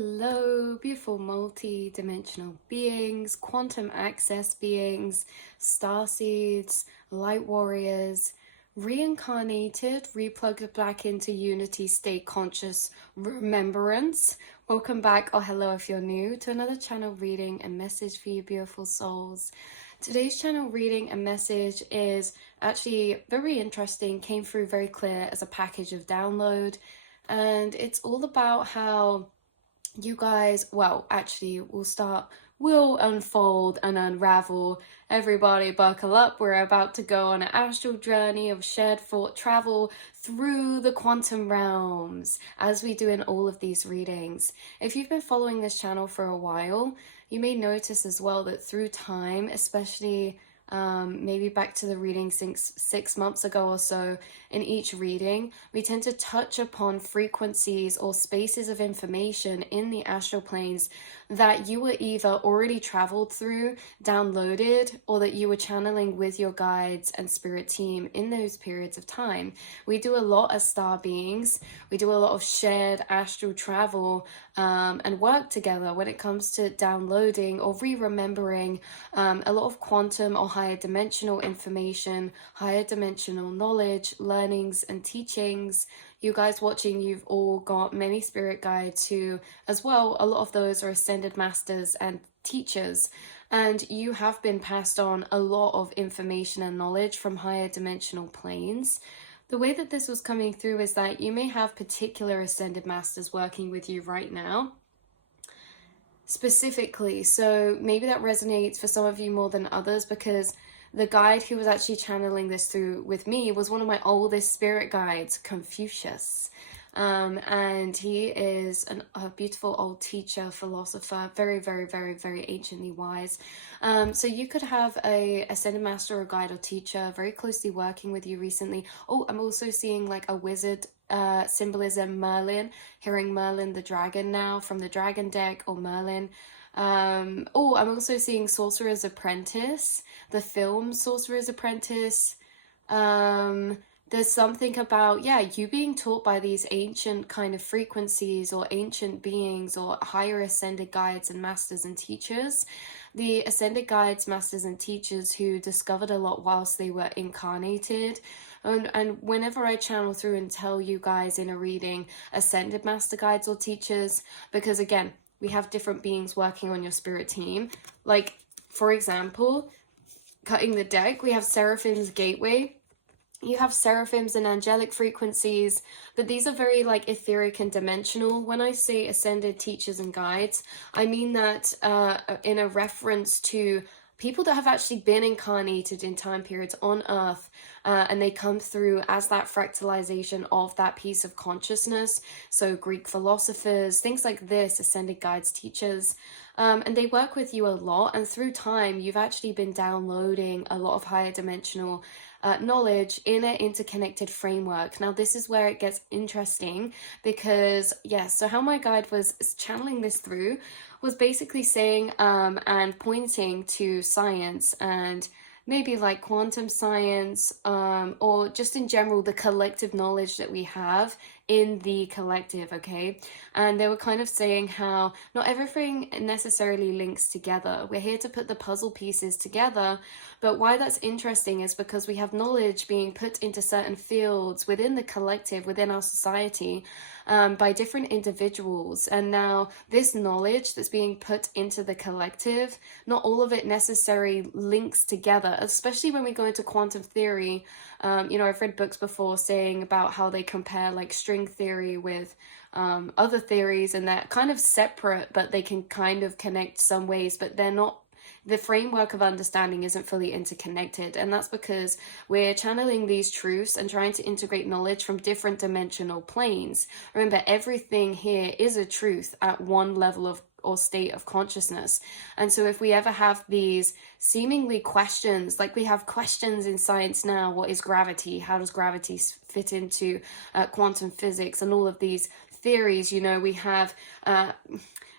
Hello, beautiful multi-dimensional beings, quantum access beings, starseeds, light warriors, reincarnated, replugged back into unity state conscious remembrance. Welcome back, or hello if you're new, to another channel reading and message for you beautiful souls. Today's channel reading and message is actually very interesting, came through very clear as a package of download, and it's all about how you guys, we'll unfold and unravel. Everybody buckle up, we're about to go on an astral journey of shared thought travel through the quantum realms, as we do in all of these readings. If you've been following this channel for a while, you may notice as well that through time, especially maybe back to the reading 6 months ago or so, in each reading, we tend to touch upon frequencies or spaces of information in the astral planes that you were either already traveled through, downloaded, or that you were channeling with your guides and spirit team in those periods of time. We do a lot as star beings. We do a lot of shared astral travel and work together when it comes to downloading or re-remembering a lot of quantum or higher dimensional information, higher dimensional knowledge, learnings and teachings. You guys watching, you've all got many spirit guides who, as well, a lot of those are ascended masters and teachers, and you have been passed on a lot of information and knowledge from higher dimensional planes. The way that this was coming through is that you may have particular ascended masters working with you right now specifically, so maybe that resonates for some of you more than others, because the guide who was actually channeling this through with me was one of my oldest spirit guides, Confucius. And he is a beautiful old teacher, philosopher, very, very, very, very anciently wise. So you could have a ascended master or guide or teacher very closely working with you recently. Oh, I'm also seeing like a wizard symbolism, Merlin, hearing Merlin the dragon now from the dragon deck, or Merlin. I'm also seeing Sorcerer's Apprentice, the film Sorcerer's Apprentice. There's something about, you being taught by these ancient kind of frequencies or ancient beings or higher ascended guides and masters and teachers. The ascended guides, masters and teachers who discovered a lot whilst they were incarnated. And whenever I channel through and tell you guys in a reading ascended master guides or teachers, because again, we have different beings working on your spirit team. Like, for example, cutting the deck, we have Seraphim's Gateway. You have seraphims and angelic frequencies, but these are very like etheric and dimensional. When I say ascended teachers and guides, I mean that in a reference to people that have actually been incarnated in time periods on Earth, and they come through as that fractalization of that piece of consciousness. So Greek philosophers, things like this, ascended guides, teachers, and they work with you a lot. And through time, you've actually been downloading a lot of higher dimensional knowledge in an interconnected framework. Now, this is where it gets interesting, because so how my guide was channeling this through was basically saying and pointing to science and maybe like quantum science, or just in general the collective knowledge that we have in the collective, okay? And they were kind of saying how not everything necessarily links together. We're here to put the puzzle pieces together, but why that's interesting is because we have knowledge being put into certain fields within the collective, within our society, by different individuals. And now this knowledge that's being put into the collective, not all of it necessarily links together, especially when we go into quantum theory. I've read books before saying about how they compare like string theory with other theories, and they're kind of separate, but they can kind of connect some ways, but they're not. The framework of understanding isn't fully interconnected, and that's because we're channeling these truths and trying to integrate knowledge from different dimensional planes. Remember, everything here is a truth at one level of or state of consciousness. And so if we ever have these seemingly questions, like we have questions in science now, what is gravity? How does gravity fit into quantum physics and all of these theories? We have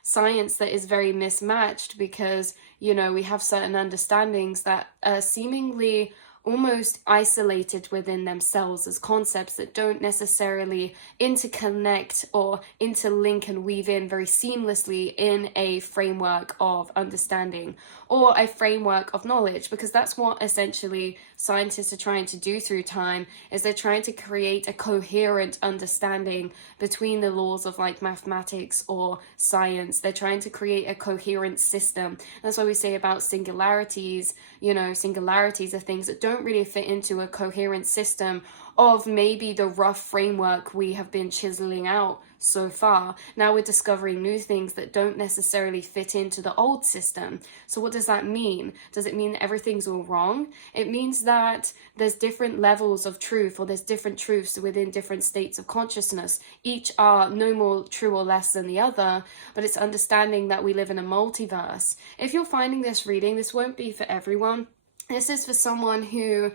science that is very mismatched, because we have certain understandings that seemingly almost isolated within themselves as concepts that don't necessarily interconnect or interlink and weave in very seamlessly in a framework of understanding or a framework of knowledge, because that's what essentially scientists are trying to do through time, is they're trying to create a coherent understanding between the laws of like mathematics or science. They're trying to create a coherent system. That's why we say about singularities, you know, singularities are things that don't really fit into a coherent system of maybe the rough framework we have been chiseling out so far. Now we're discovering new things that don't necessarily fit into the old system. So what does that mean? Does it mean that everything's all wrong? It means that there's different levels of truth, or there's different truths within different states of consciousness. Each are no more true or less than the other, but it's understanding that we live in a multiverse. If you're finding this reading, this won't be for everyone. This is for someone who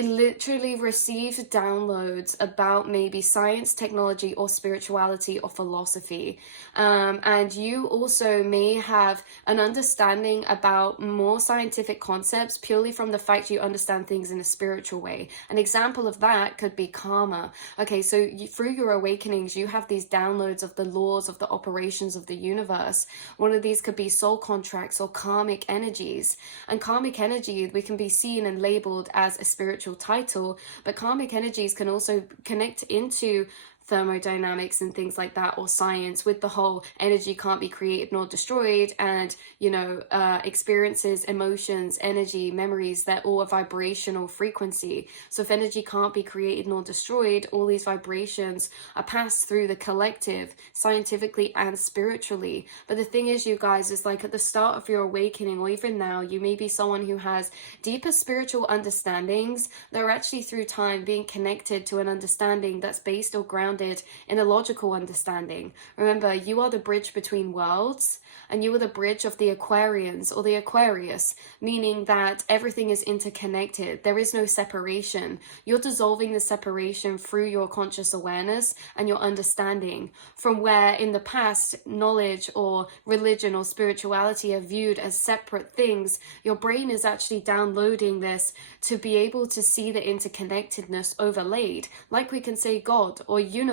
literally received downloads about maybe science, technology, or spirituality or philosophy. And you also may have an understanding about more scientific concepts purely from the fact you understand things in a spiritual way. An example of that could be karma. Okay, so through your awakenings, you have these downloads of the laws of the operations of the universe. One of these could be soul contracts or karmic energies. And karmic energy, we can be seen and labeled as a spiritual title, but karmic energies can also connect into thermodynamics and things like that, or science, with the whole energy can't be created nor destroyed, and you know, experiences, emotions, energy, memories, they're all a vibrational frequency. So if energy can't be created nor destroyed, all these vibrations are passed through the collective, scientifically and spiritually. But the thing is, you guys, is like at the start of your awakening, or even now, you may be someone who has deeper spiritual understandings that are actually through time being connected to an understanding that's based or grounded in a logical understanding. Remember, you are the bridge between worlds, and you are the bridge of the Aquarians or the Aquarius, meaning that everything is interconnected. There is no separation. You're dissolving the separation through your conscious awareness and your understanding, from where in the past knowledge or religion or spirituality are viewed as separate things. Your brain is actually downloading this to be able to see the interconnectedness overlaid, like we can say God or universe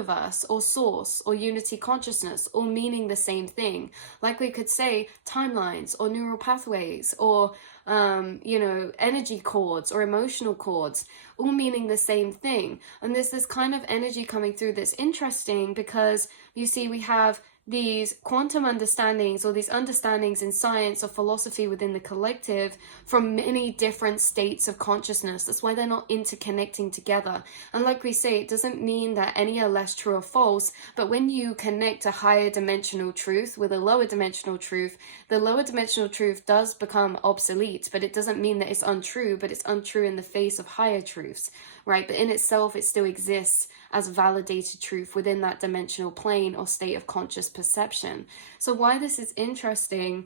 or source or unity consciousness, all meaning the same thing. Like we could say timelines or neural pathways or you know, energy cords or emotional cords, all meaning the same thing. And there's this kind of energy coming through that's interesting, because you see we have these quantum understandings, or these understandings in science or philosophy within the collective, from many different states of consciousness. That's why they're not interconnecting together. And like we say, it doesn't mean that any are less true or false, but when you connect a higher dimensional truth with a lower dimensional truth, the lower dimensional truth does become obsolete, but it doesn't mean that it's untrue, but it's untrue in the face of higher truths, right? But in itself, it still exists as validated truth within that dimensional plane or state of conscious perception. So why this is interesting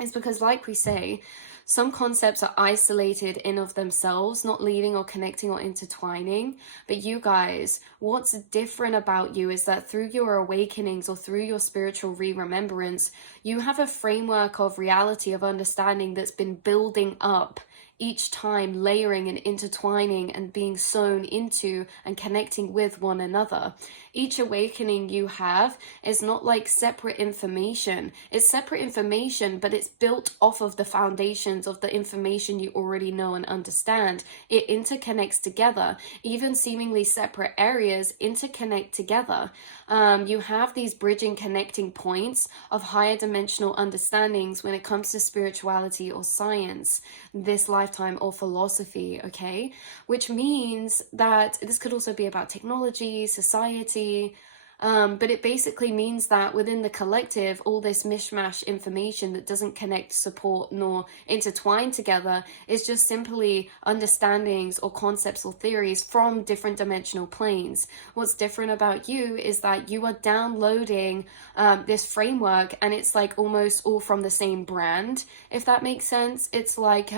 is because, like we say, some concepts are isolated in of themselves, not leading or connecting or intertwining. But you guys, what's different about you is that through your awakenings or through your spiritual re-remembrance, you have a framework of reality, of understanding that's been building up each time, layering and intertwining and being sewn into and connecting with one another. Each awakening you have is not like separate information. It's separate information, but it's built off of the foundations of the information you already know and understand. It interconnects together. Even seemingly separate areas interconnect together. You have these bridging, connecting points of higher dimensional understandings when it comes to spirituality or science, this lifetime, or philosophy, okay? Which means that this could also be about technology, society, but it basically means that within the collective, all this mishmash information that doesn't connect, support, nor intertwine together is just simply understandings or concepts or theories from different dimensional planes. What's different about you is that you are downloading this framework, and it's like almost all from the same brand, if that makes sense. It's like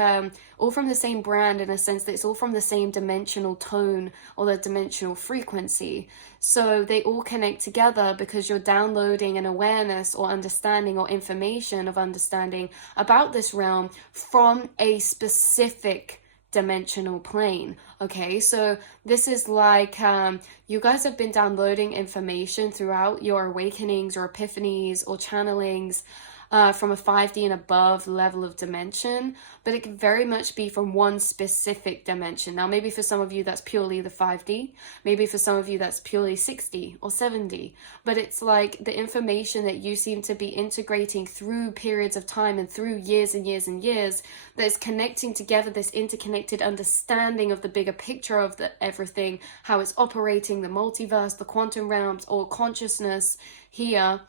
all from the same brand in a sense that it's all from the same dimensional tone or the dimensional frequency. So they all connect together because you're downloading an awareness or understanding or information of understanding about this realm from a specific dimensional plane. Okay, so this is like you guys have been downloading information throughout your awakenings or epiphanies or channelings from a 5D and above level of dimension, but it can very much be from one specific dimension. Now, maybe for some of you that's purely the 5D, maybe for some of you that's purely 6D or 7D, but it's like the information that you seem to be integrating through periods of time and through years and years and years that is connecting together this interconnected understanding of the bigger picture of everything, how it's operating, the multiverse, the quantum realms, or consciousness here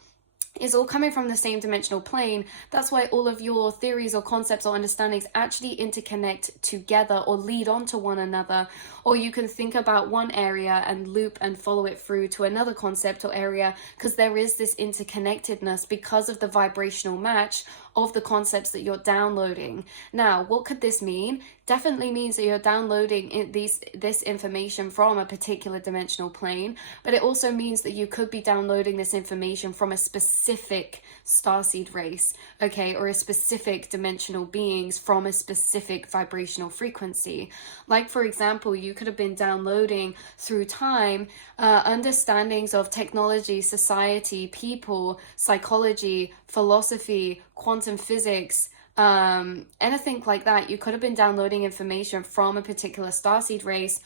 is all coming from the same dimensional plane. That's why all of your theories or concepts or understandings actually interconnect together or lead on to one another. Or you can think about one area and loop and follow it through to another concept or area, because there is this interconnectedness because of the vibrational match of the concepts that you're downloading. Now, what could this mean? Definitely means that you're downloading this information from a particular dimensional plane, but it also means that you could be downloading this information from a specific starseed race, okay, or a specific dimensional beings from a specific vibrational frequency. Like, for example, you could have been downloading through time understandings of technology, society, people, psychology, philosophy, quantum physics, anything like that. You could have been downloading information from a particular starseed race,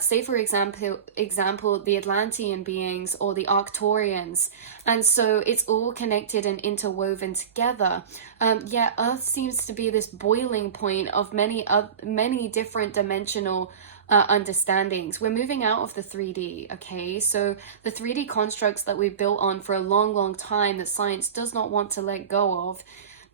say for example the Atlantean beings or the Arcturians, and so it's all connected and interwoven together. Earth seems to be this boiling point of many different dimensional understandings. We're moving out of the 3D, okay? So the 3D constructs that we've built on for a long time that science does not want to let go of,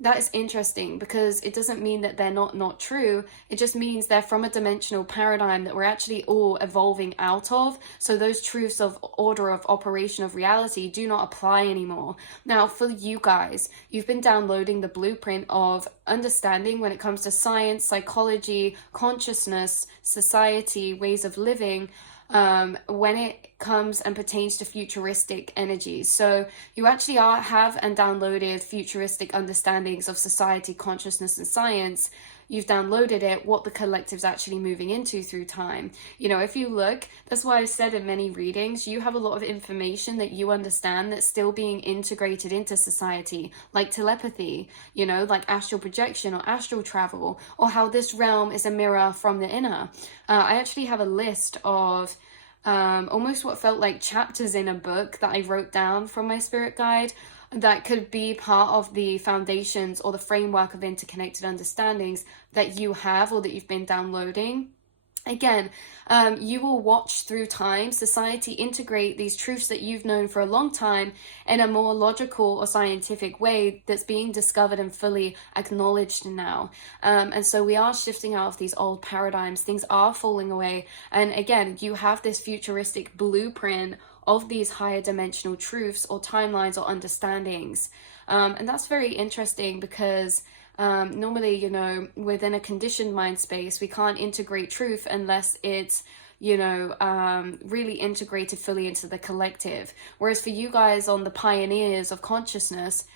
that is interesting, because it doesn't mean that they're not true. It just means they're from a dimensional paradigm that we're actually all evolving out of. So those truths of order of operation of reality do not apply anymore. Now, for you guys, you've been downloading the blueprint of understanding when it comes to science, psychology, consciousness, society, ways of living, when it comes and pertains to futuristic energies. So you actually have and downloaded futuristic understandings of society, consciousness, and science. You've downloaded it, what the collective's actually moving into through time. You know, if you look, that's why I said in many readings, you have a lot of information that you understand that's still being integrated into society, like telepathy, you know, like astral projection or astral travel, or how this realm is a mirror from the inner. I actually have a list of almost what felt like chapters in a book that I wrote down from my spirit guide that could be part of the foundations or the framework of interconnected understandings that you have or that you've been downloading. Again, you will watch through time society integrate these truths that you've known for a long time in a more logical or scientific way that's being discovered and fully acknowledged now. And so we are shifting out of these old paradigms. Things are falling away. And again, you have this futuristic blueprint of these higher dimensional truths or timelines or understandings. And that's very interesting because normally, you know, within a conditioned mind space, we can't integrate truth unless it's, you know, really integrated fully into the collective. Whereas for you guys on the pioneers of consciousness,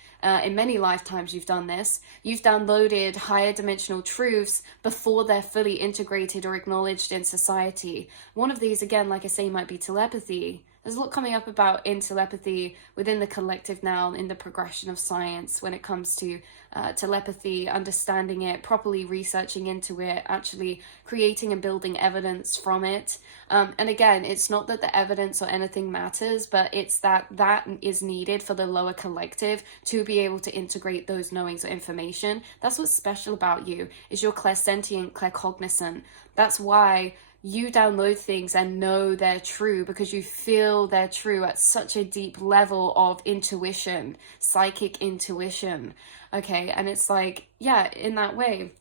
in many lifetimes you've done this, you've downloaded higher dimensional truths before they're fully integrated or acknowledged in society. One of these, again, like I say, might be telepathy. There's a lot coming up about in telepathy within the collective now in the progression of science when it comes to telepathy, understanding it, properly researching into it, actually creating and building evidence from it. And again, it's not that the evidence or anything matters, but it's that is needed for the lower collective to be able to integrate those knowings or information. That's what's special about you, is you're clairsentient, claircognizant. That's why you download things and know they're true, because you feel they're true at such a deep level of intuition, psychic intuition. Okay, and it's like, yeah, in that way.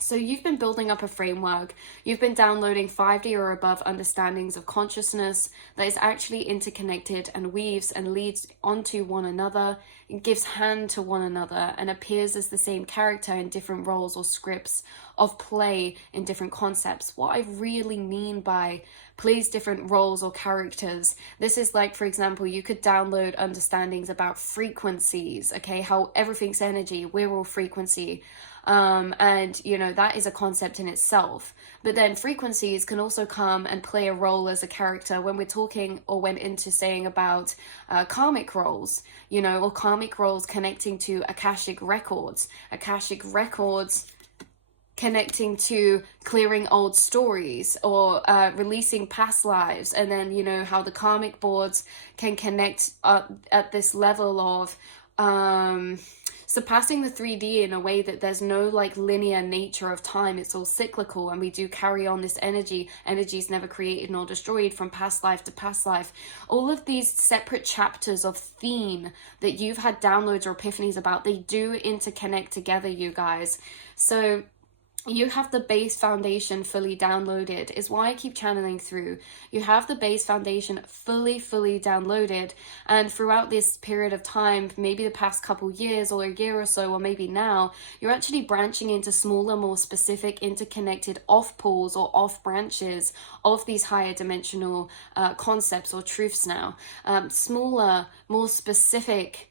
So you've been building up a framework. You've been downloading 5D or above understandings of consciousness that is actually interconnected and weaves and leads onto one another, gives hand to one another and appears as the same character in different roles or scripts of play in different concepts. What I really mean by plays different roles or characters, this is like, for example, you could download understandings about frequencies, okay, how everything's energy, we're all frequency. And you know, that is a concept in itself. But then frequencies can also come and play a role as a character when we're talking or went into saying about karmic roles, you know, or karmic roles connecting to Akashic records connecting to clearing old stories, or releasing past lives. And then, you know, how the karmic boards can connect at this level of surpassing the 3D in a way that there's no like linear nature of time. It's all cyclical, and we do carry on this energy. Energy is never created nor destroyed from past life to past life. All of these separate chapters of theme that you've had downloads or epiphanies about, they do interconnect together, you guys. So you have the base foundation fully downloaded, is why I keep channeling through. You have the base foundation fully downloaded, and throughout this period of time, maybe the past couple years or a year or so, or maybe now, you're actually branching into smaller, more specific, interconnected off pools or off branches of these higher dimensional concepts or truths now. Smaller, more specific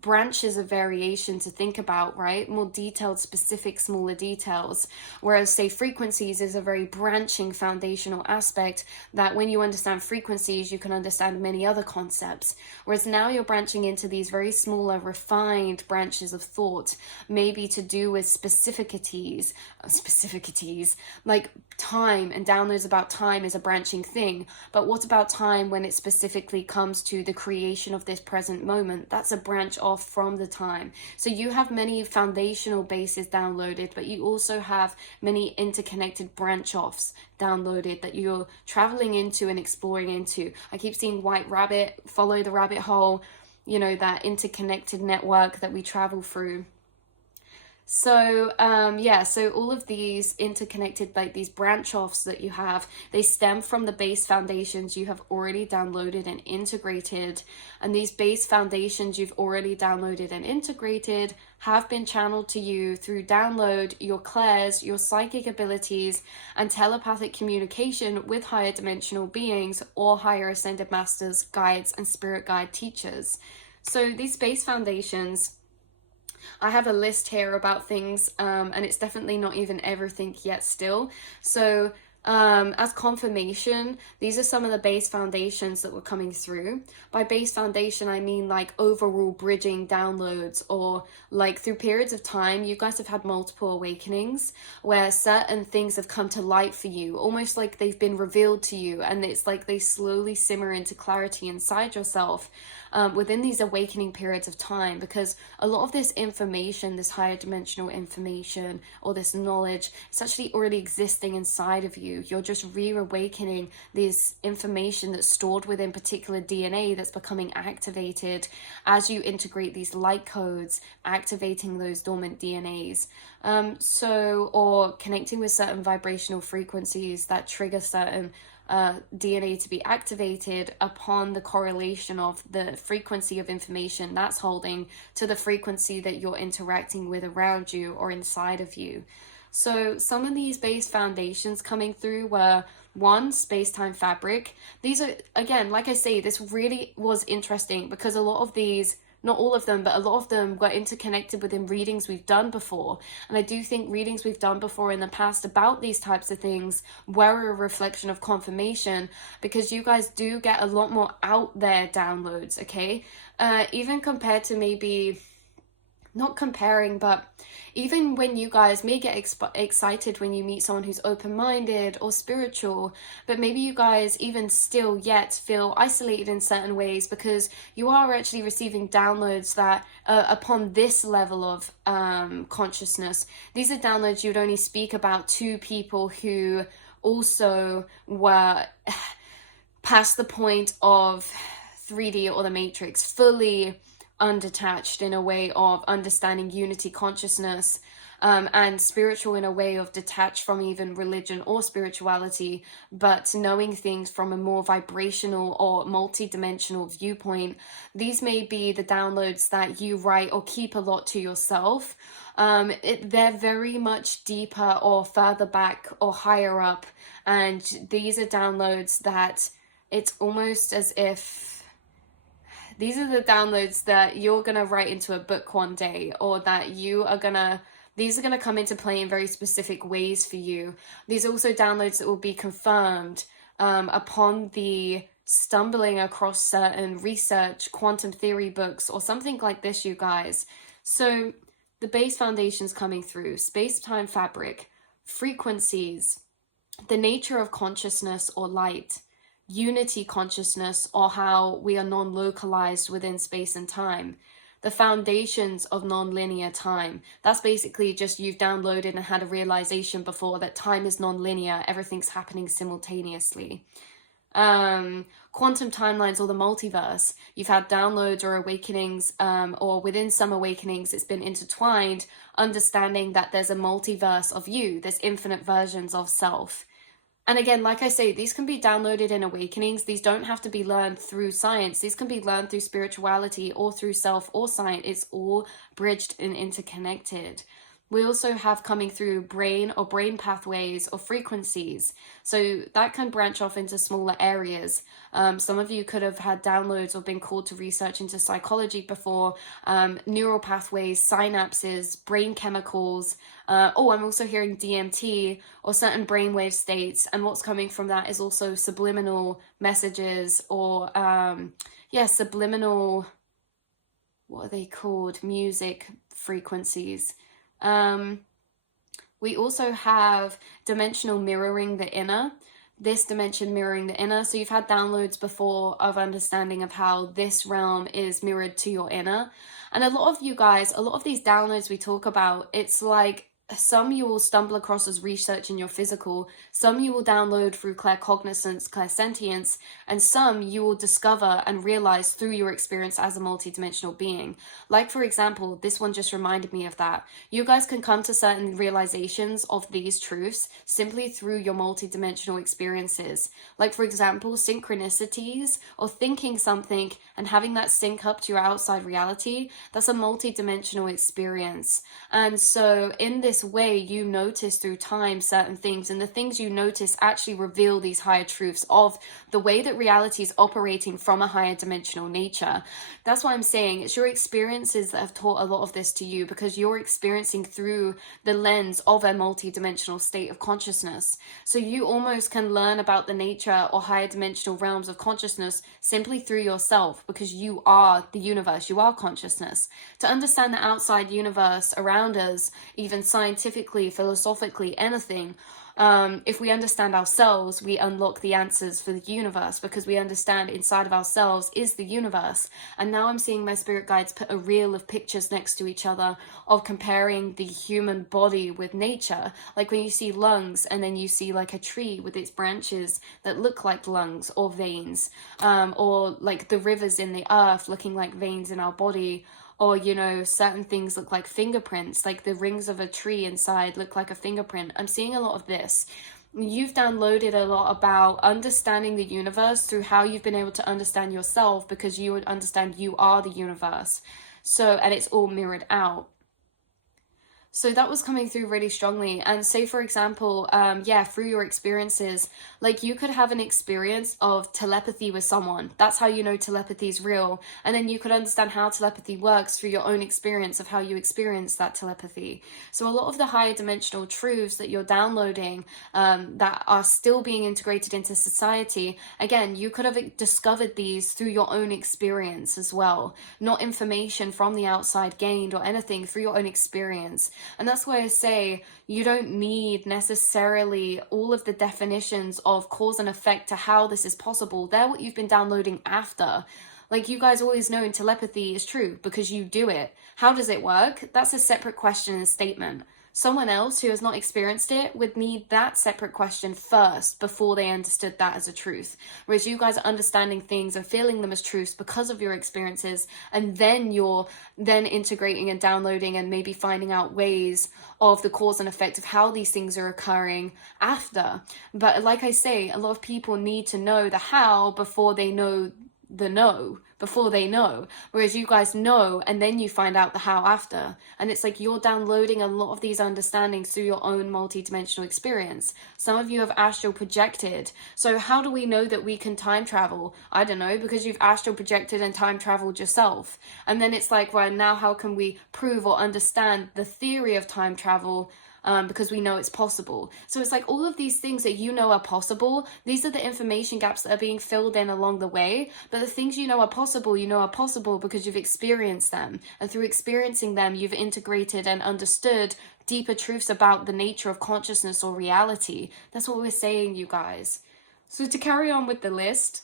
branches of variation to think about, right? More detailed, specific, smaller details. Whereas, say, frequencies is a very branching foundational aspect that when you understand frequencies, you can understand many other concepts. Whereas now you're branching into these very smaller, refined branches of thought, maybe to do with specificities, like time, and downloads about time is a branching thing. But what about time when it specifically comes to the creation of this present moment? That's a branch off from the time. So you have many foundational bases downloaded, but you also have many interconnected branch offs downloaded that you're traveling into and exploring into. I keep seeing white rabbit, follow the rabbit hole, you know, that interconnected network that we travel through. So so all of these interconnected, like these branch offs that you have, they stem from the base foundations you have already downloaded and integrated. And these base foundations you've already downloaded and integrated have been channeled to you through download, your clairs, your psychic abilities, and telepathic communication with higher dimensional beings or higher ascended masters, guides, and spirit guide teachers. So these base foundations, I have a list here about things, and it's definitely not even everything yet still. So as confirmation, these are some of the base foundations that were coming through. By base foundation, I mean like overall bridging downloads, or like through periods of time, you guys have had multiple awakenings where certain things have come to light for you, almost like they've been revealed to you, and it's like they slowly simmer into clarity inside yourself within these awakening periods of time, because a lot of this information, this higher dimensional information or this knowledge, it's actually already existing inside of you. You're just reawakening this information that's stored within particular DNA that's becoming activated as you integrate these light codes, activating those dormant DNAs. Or connecting with certain vibrational frequencies that trigger certain DNA to be activated upon the correlation of the frequency of information that's holding to the frequency that you're interacting with around you or inside of you. So some of these base foundations coming through were, one, space-time fabric. These are, again, like I say, this really was interesting because a lot of these, not all of them, but a lot of them were interconnected within readings we've done before. And I do think readings we've done before in the past about these types of things were a reflection of confirmation, because you guys do get a lot more out there downloads, okay? Even compared to maybe, not comparing, but even when you guys may get excited when you meet someone who's open-minded or spiritual, but maybe you guys even still yet feel isolated in certain ways because you are actually receiving downloads that upon this level of consciousness, these are downloads you'd only speak about to people who also were past the point of 3D or the Matrix, fully undetached in a way of understanding unity consciousness, and spiritual in a way of detached from even religion or spirituality, but knowing things from a more vibrational or multi-dimensional viewpoint. These may be the downloads that you write or keep a lot to yourself. They're very much deeper or further back or higher up, and these are downloads that it's almost as if these are the downloads that you're going to write into a book one day, or that these are going to come into play in very specific ways for you. These are also downloads that will be confirmed upon the stumbling across certain research, quantum theory books, or something like this, you guys. So the base foundations coming through, space-time fabric, frequencies, the nature of consciousness or light, unity consciousness, or how we are non-localized within space and time, the foundations of non-linear time. That's basically just you've downloaded and had a realization before that time is non-linear, everything's happening simultaneously. Quantum timelines or the multiverse, you've had downloads or awakenings, or within some awakenings it's been intertwined, understanding that there's a multiverse of you, there's infinite versions of self. And again, like I say, these can be downloaded in awakenings. These don't have to be learned through science. These can be learned through spirituality or through self or science. It's all bridged and interconnected. We also have coming through brain or brain pathways or frequencies. So that can branch off into smaller areas. Some of you could have had downloads or been called to research into psychology before, neural pathways, synapses, brain chemicals. I'm also hearing DMT or certain brainwave states. And what's coming from that is also subliminal messages or, subliminal, what are they called? Music frequencies. We also have dimensional mirroring the inner, this dimension mirroring the inner. So you've had downloads before of understanding of how this realm is mirrored to your inner. And a lot of you guys, a lot of these downloads we talk about, it's like some you will stumble across as research in your physical, some you will download through claircognizance, clairsentience, and some you will discover and realize through your experience as a multidimensional being. Like, for example, this one just reminded me of that. You guys can come to certain realizations of these truths simply through your multidimensional experiences. Like, for example, synchronicities or thinking something and having that sync up to your outside reality. That's a multidimensional experience. And so in this way, you notice through time certain things, and the things you notice actually reveal these higher truths of the way that reality is operating from a higher dimensional nature. That's why I'm saying it's your experiences that have taught a lot of this to you, because you're experiencing through the lens of a multi-dimensional state of consciousness. So you almost can learn about the nature or higher dimensional realms of consciousness simply through yourself, because you are the universe, you are consciousness. To understand the outside universe around us, even scientifically, philosophically, anything, if we understand ourselves, we unlock the answers for the universe, because we understand inside of ourselves is the universe. And now I'm seeing my spirit guides put a reel of pictures next to each other of comparing the human body with nature. Like when you see lungs and then you see like a tree with its branches that look like lungs or veins, or like the rivers in the earth looking like veins in our body. Or, certain things look like fingerprints, like the rings of a tree inside look like a fingerprint. I'm seeing a lot of this. You've downloaded a lot about understanding the universe through how you've been able to understand yourself, because you would understand you are the universe. And it's all mirrored out. So that was coming through really strongly. And say, for example, through your experiences, like you could have an experience of telepathy with someone. That's how you know telepathy is real. And then you could understand how telepathy works through your own experience of how you experience that telepathy. So a lot of the higher dimensional truths that you're downloading, that are still being integrated into society, again, you could have discovered these through your own experience as well. Not information from the outside gained or anything, through your own experience. And that's why I say you don't need necessarily all of the definitions of cause and effect to how this is possible. They're what you've been downloading after. Like, you guys always know in telepathy is true because you do it. How does it work? That's a separate question and statement. Someone else who has not experienced it would need that separate question first before they understood that as a truth. Whereas you guys are understanding things and feeling them as truths because of your experiences, and then you're then integrating and downloading and maybe finding out ways of the cause and effect of how these things are occurring after. But like I say, a lot of people need to know the how before they know the know, before they know, whereas you guys know and then you find out the how after. And it's like you're downloading a lot of these understandings through your own multidimensional experience. Some of you have astral projected. So how do we know that we can time travel? I don't know, because you've astral projected and time traveled yourself. And then it's like, right, now how can we prove or understand the theory of time travel? Because we know it's possible. So it's like all of these things that you know are possible, these are the information gaps that are being filled in along the way. But the things you know are possible because you've experienced them. And through experiencing them, you've integrated and understood deeper truths about the nature of consciousness or reality. That's what we're saying, you guys. So to carry on with the list,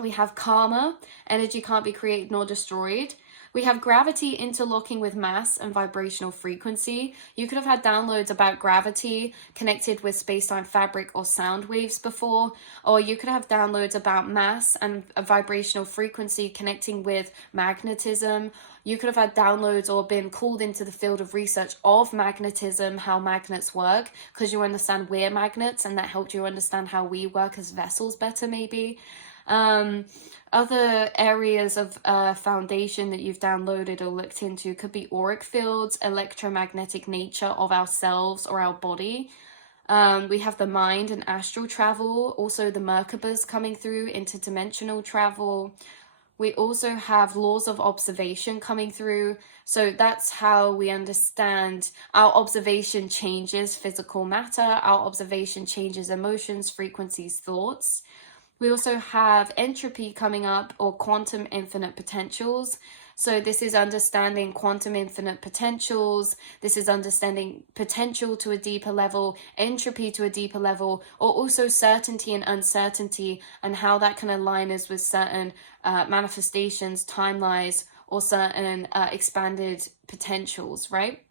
we have karma, energy can't be created nor destroyed. We have gravity interlocking with mass and vibrational frequency. You could have had downloads about gravity connected with space-time fabric or sound waves before, or you could have downloads about mass and a vibrational frequency connecting with magnetism. You could have had downloads or been called into the field of research of magnetism, how magnets work, because you understand we're magnets, and that helped you understand how we work as vessels better, maybe. Other areas of foundation that you've downloaded or looked into could be auric fields, electromagnetic nature of ourselves or our body. We have the mind and astral travel, also the Merkabas coming through, interdimensional travel. We also have laws of observation coming through. So that's how we understand our observation changes physical matter, our observation changes emotions, frequencies, thoughts. We also have entropy coming up, or quantum infinite potentials. So this is understanding quantum infinite potentials. This is understanding potential to a deeper level, entropy to a deeper level, or also certainty and uncertainty, and how that can align us with certain manifestations, timelines, or certain expanded potentials, right?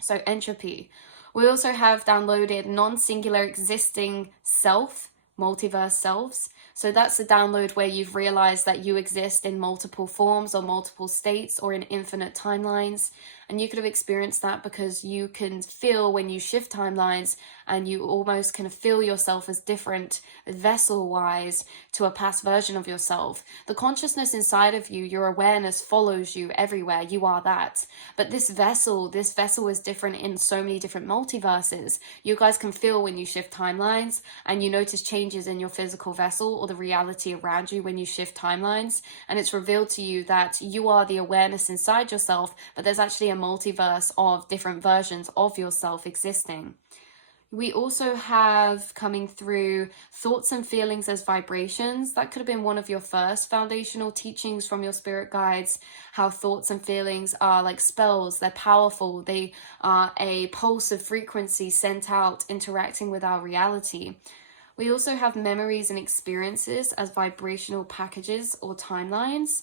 So entropy. We also have downloaded non-singular existing self, multiverse selves. So that's a download where you've realized that you exist in multiple forms or multiple states or in infinite timelines. And you could have experienced that because you can feel when you shift timelines, and you almost can feel yourself as different vessel-wise to a past version of yourself. The consciousness inside of you, your awareness follows you everywhere. You are that. But this vessel is different in so many different multiverses. You guys can feel when you shift timelines, and you notice changes in your physical vessel or the reality around you when you shift timelines. And it's revealed to you that you are the awareness inside yourself, but there's actually a multiverse of different versions of yourself existing. We also have coming through thoughts and feelings as vibrations. That could have been one of your first foundational teachings from your spirit guides, how thoughts and feelings are like spells. They're powerful. They are a pulse of frequency sent out, interacting with our reality. We also have memories and experiences as vibrational packages or timelines.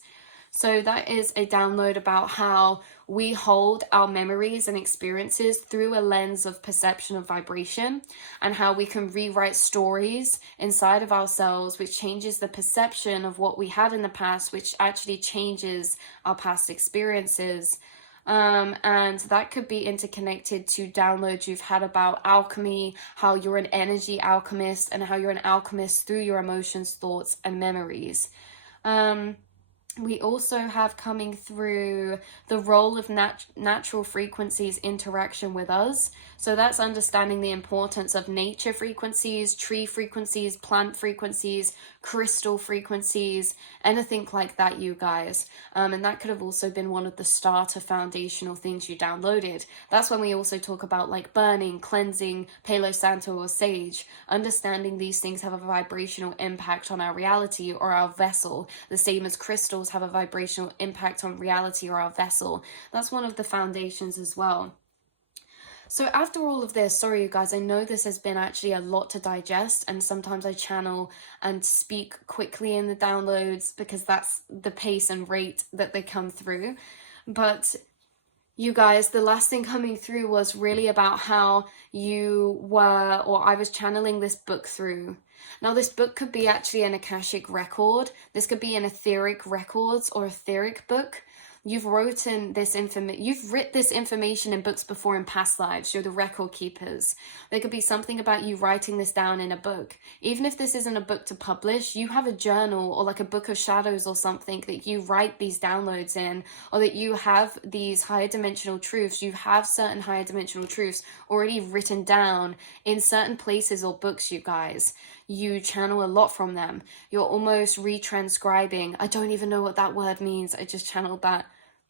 So that is a download about how we hold our memories and experiences through a lens of perception of vibration, and how we can rewrite stories inside of ourselves, which changes the perception of what we had in the past, which actually changes our past experiences. And that could be interconnected to downloads you've had about alchemy, how you're an energy alchemist, and how you're an alchemist through your emotions, thoughts, and memories. We also have coming through the role of natural frequencies interaction with us. So that's understanding the importance of nature frequencies, tree frequencies, plant frequencies, crystal frequencies, anything like that, you guys. And that could have also been one of the starter foundational things you downloaded. That's when we also talk about like burning, cleansing, Palo Santo or sage. Understanding these things have a vibrational impact on our reality or our vessel, the same as crystals have a vibrational impact on reality or our vessel. That's one of the foundations as well. So after all of this, sorry you guys, I know this has been actually a lot to digest, and sometimes I channel and speak quickly in the downloads because that's the pace and rate that they come through. But You guys, the last thing coming through was really about how you were, or I was channeling this book through. Now, this book could be actually an Akashic record. This could be an etheric records or etheric book. You've written this you've written this information in books before in past lives. You're the record keepers. There could be something about you writing this down in a book. Even if this isn't a book to publish, you have a journal or like a book of shadows or something that you write these downloads in, or that you have these higher dimensional truths. You have certain higher dimensional truths already written down in certain places or books, you guys. You channel a lot from them. You're almost retranscribing. I don't even know what that word means. I just channeled that.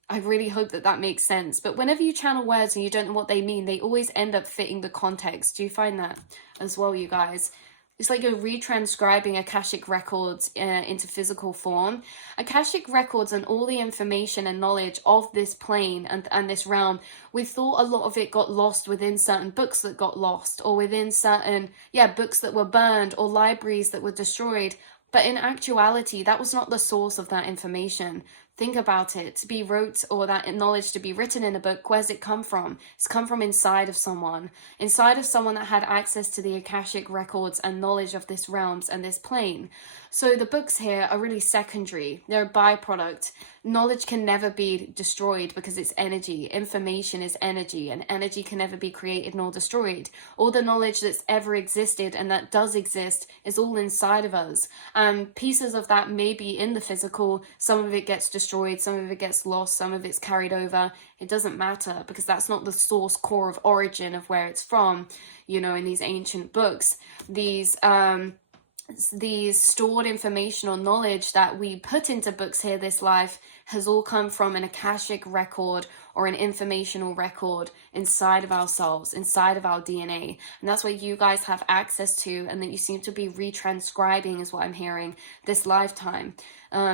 I really hope that that makes sense. But whenever you channel words and you don't know what they mean, they always end up fitting the context. Do you find that as well, you guys? It's like you're retranscribing Akashic records into physical form. Akashic records and all the information and knowledge of this plane and this realm, we thought a lot of it got lost within certain books that got lost, or within certain, books that were burned, or libraries that were destroyed. But in actuality, that was not the source of that information. Think about it. To be wrote, or that knowledge to be written in a book, where's it come from? It's come from inside of someone that had access to the Akashic records and knowledge of this realms and this plane. So the books here are really secondary. They're a byproduct. Knowledge can never be destroyed because it's energy. Information is energy, and energy can never be created nor destroyed. All the knowledge that's ever existed and that does exist is all inside of us. Pieces of that may be in the physical. Some of it gets destroyed, some of it gets lost, some of it's carried over. It doesn't matter, because that's not the source core of origin of where it's from. In these ancient books, these stored information or knowledge that we put into books here this life has all come from an Akashic record or an informational record inside of ourselves, inside of our DNA. And that's what you guys have access to, and that you seem to be retranscribing, is what I'm hearing, this lifetime.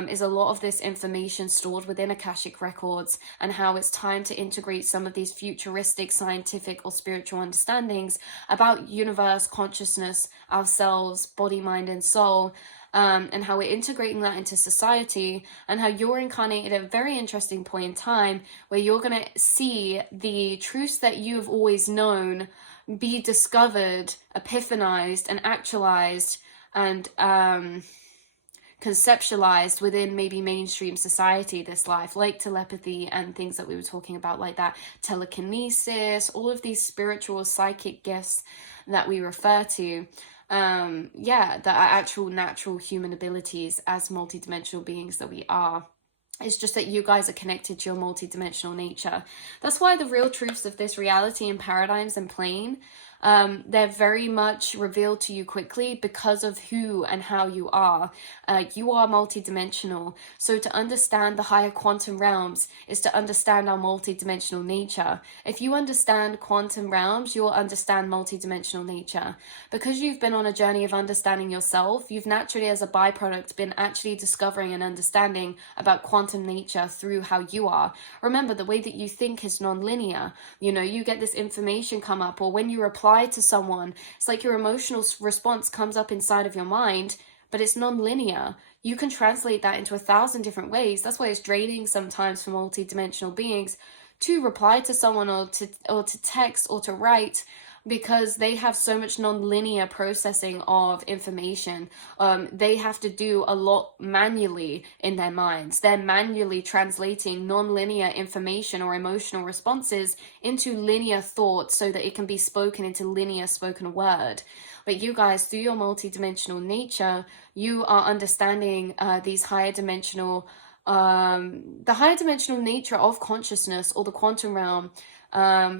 Is a lot of this information stored within Akashic records, and how it's time to integrate some of these futuristic, scientific, or spiritual understandings about universe, consciousness, ourselves, body, mind, and soul, and how we're integrating that into society, and how you're incarnated at a very interesting point in time where you're going to see the truths that you've always known be discovered, epiphanized, and actualized, and conceptualized within maybe mainstream society this life, like telepathy and things that we were talking about, like that, telekinesis, all of these spiritual psychic gifts that we refer to, that are actual natural human abilities as multidimensional beings that we are. It's just that you guys are connected to your multidimensional nature. That's why the real truths of this reality and paradigms and plane, they're very much revealed to you quickly because of who and how you are. You are multidimensional. So to understand the higher quantum realms is to understand our multidimensional nature. If you understand quantum realms, you'll understand multidimensional nature. Because you've been on a journey of understanding yourself, you've naturally, as a byproduct, been actually discovering and understanding about quantum nature through how you are. Remember, the way that you think is non-linear. You get this information come up, or when you reply to someone, it's like your emotional response comes up inside of your mind, but it's non-linear. You can translate that into 1,000 different ways. That's why it's draining sometimes for multidimensional beings to reply to someone, or to text, or to write, because they have so much non-linear processing of information. They have to do a lot manually in their minds. They're manually translating non-linear information or emotional responses into linear thoughts so that it can be spoken into linear spoken word. But you guys, through your multidimensional nature, you are understanding these higher dimensional, the higher dimensional nature of consciousness, or the quantum realm,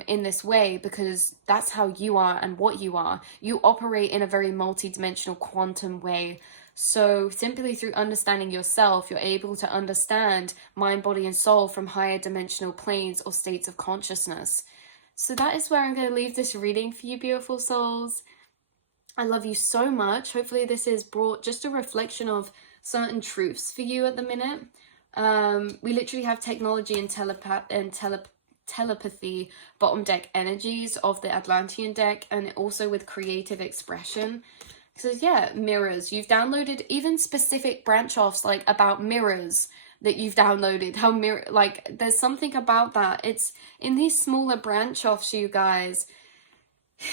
in this way, because that's how you are and what you are. You operate in a very multidimensional quantum way. So simply through understanding yourself, you're able to understand mind, body, and soul from higher dimensional planes or states of consciousness. So that is where I'm going to leave this reading for you, beautiful souls. I love you so much. Hopefully this has brought just a reflection of certain truths for you at the minute. We literally have technology and telepathy bottom deck energies of the Atlantean deck, and also with creative expression. So mirrors. You've downloaded even specific branch offs like about mirrors, that you've downloaded, how mirror, like there's something about that. It's in these smaller branch offs, you guys,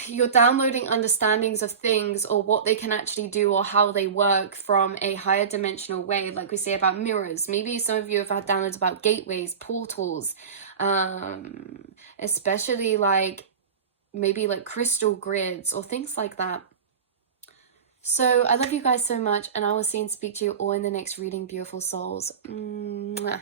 you're downloading understandings of things or what they can actually do or how they work from a higher dimensional way, like we say about mirrors. Maybe some of you have had downloads about gateways, portals, especially like maybe like crystal grids or things like that. So I love you guys so much, and I will see and speak to you all in the next reading, beautiful souls. Mwah.